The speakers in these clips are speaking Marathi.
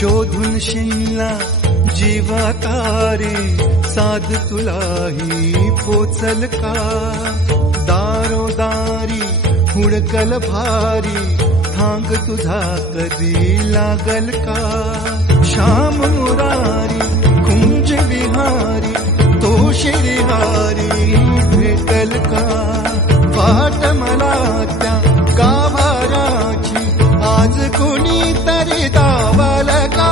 शोधून शिनला जीवा तारे साध तुलाही पोचल का दारोदारी हुडकल भारी थांग तुझा कधी लागल का श्याम मुरारी कुंज विहारी तो श्रीहारी भेटल का वाट मला त्या गाभाराची आज कोणी तरी दावल का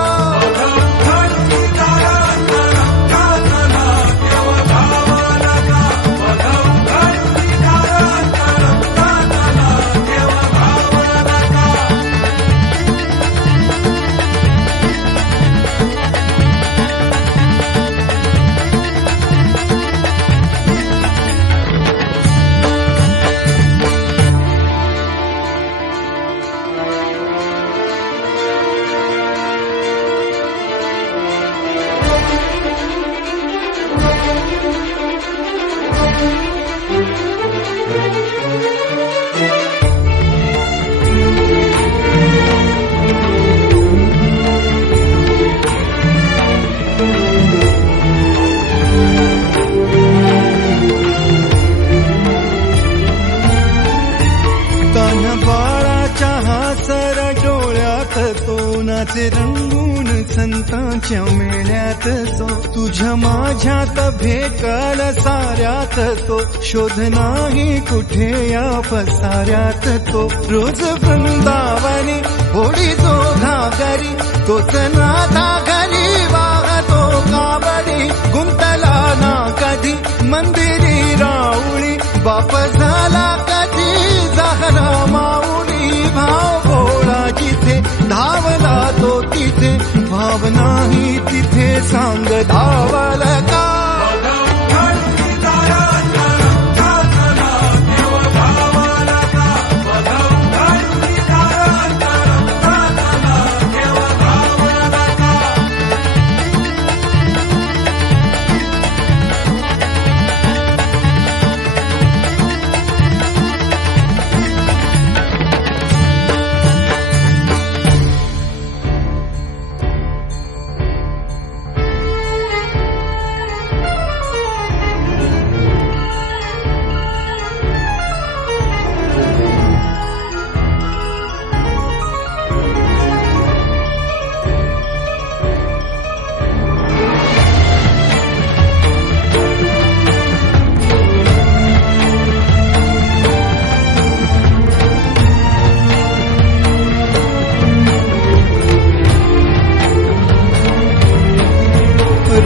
रंगून संतांच्या मेळ्यात तो तुझ्या माझ्यात भेटल साऱ्यात तो शोध नाही कुठे या पसाऱ्यात तो रोज वृंदावनी होडी जो घागरी तोच नाथा घरी वाहतो काबडी गुंतला ना कधी मंदिरी राऊळी बाप झाला कधी जाहरा माऊली भाव भोळा जिथे धावला तो तिथे भाव नाही तिथे सांग धावल का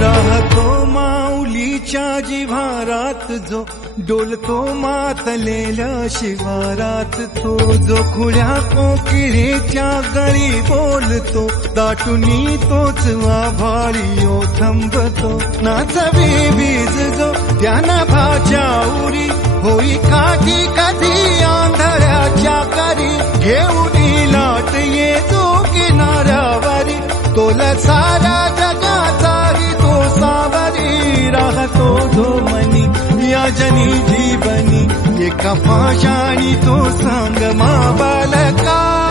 राहतो माऊलीच्या जिव्हारात जो डोलतो मातलेल्या शिवारात तो जो खुळ्या कोकिळेच्या गळी बोलतो दाटुनी तोच आभाळीयो थांबतो नाचवी वीज जो त्याना भाच्या उरी होई काठी कधी आंधळ्याच्या करी घेऊन लाट येतो किनाऱ्यावरी तोला सारा जगाचाही तो सावरी राहतो जो मनी या जनी जीवनी एका पाशाणी तो सांग मावल का